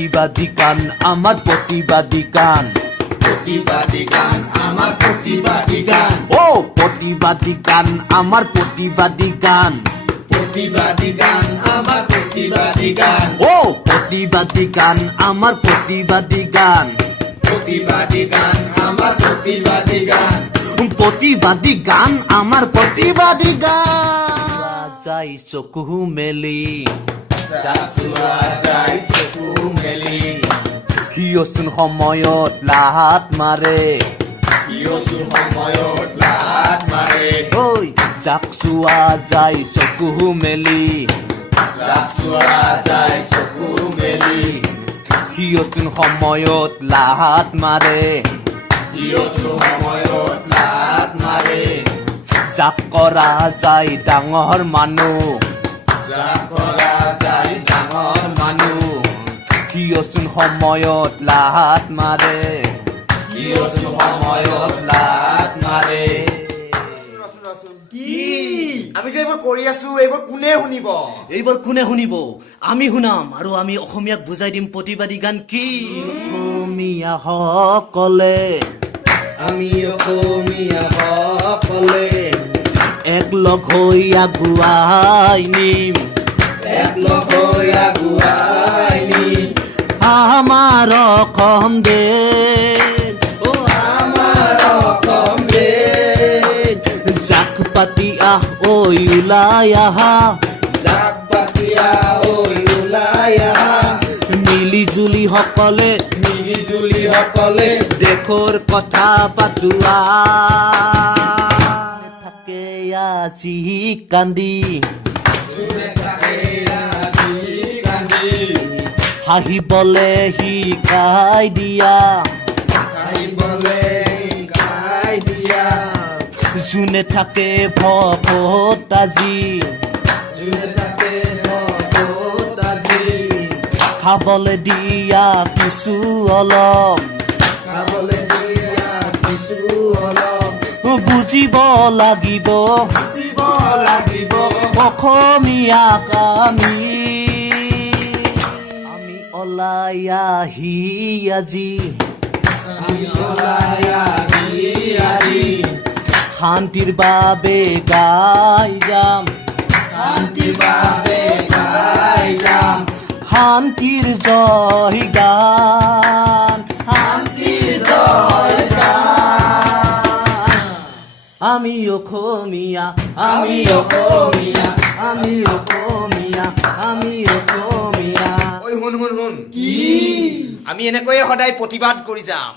প্রতিবাদী গান আমার প্রতিবাদী গান প্রতিবাদী গান আমার প্রতিবাদী গান ও প্রতিবাদী গান আমার প্রতিবাদী গান প্রতিবাদী গান আমার প্রতিবাদী গান ও প্রতিবাদী গান আমার প্রতিবাদী গান প্রতিবাদী গান আমার প্রতিবাদী গান প্রতিবাদী গান আমার প্রতিবাদী গান যাই চকু মেলি চাচুৱা যাই চকু মেলি হিয়চোন সময়ত লাহাত মাৰে ইয়চু সময়ত লাত মাৰে ঐ যাক চোৱা যাই চকু মেলি চাচুৱা যাই চকু মেলি হিয়চোন সময়ত লাহাত মাৰে ইয়চু সময়ত লাত মাৰে যাক কৰা যায় ডাঙৰ মানুহ যাক কৰা যায় ডাঙৰ মানুহ হিয়চোন সময়ত লাহাত মাৰে ইয়চু সময়ত লাত মাৰে কি আমি যে এইবোৰ কৰি আছো এইবোৰ কোনে শুনিব এইবোৰ কোনে শুনিব আমি শুনাম আৰু আমি অসমীয়াক বুজাই দিম প্ৰতিবাদী গান কি অসমীয়াসকলে আমি অসমীয়াসকলে একলগ হৈ আগুৱাই নিম একলগ হৈ আগুৱাই নিম আমাৰ অসম দেশ আমাৰ অসম দেশ জাক পাতি আহ ঐ ওলাই আহা জাক পাতিয়া ঐ ওলাই আহা মিলি জুলি সকলে মিলি জুলি সকলে দেশৰ কথা পাতোৱা থাকে আজি কান্দি হাঁহিবলে শিকাই দিয়া আহিবলে গাই দিয়া যোনে থাকে ভকত আজি যোনে তাতে ভকত আজি খাবলে দিয়া কিছু অলপ খাবলে দিয়া কিছু অলপ বুজিব লাগিব দিব লাগিব অসমীয়াক আমি ওলাই আহি আজি আমি ওলাই আহি আজি শান্তিৰ বাবে গাই যাম শান্তিৰ বাবে গাই যাম শান্তিৰ জয় গান শান্তিৰ জয় গান আমি অসমীয়া আমি অসমীয়া আমি অসমীয়া আমি অসমীয়া ঐ শুন শুন শুন কি আমি এনেকৈয়ে সদায় প্ৰতিবাদ কৰি যাম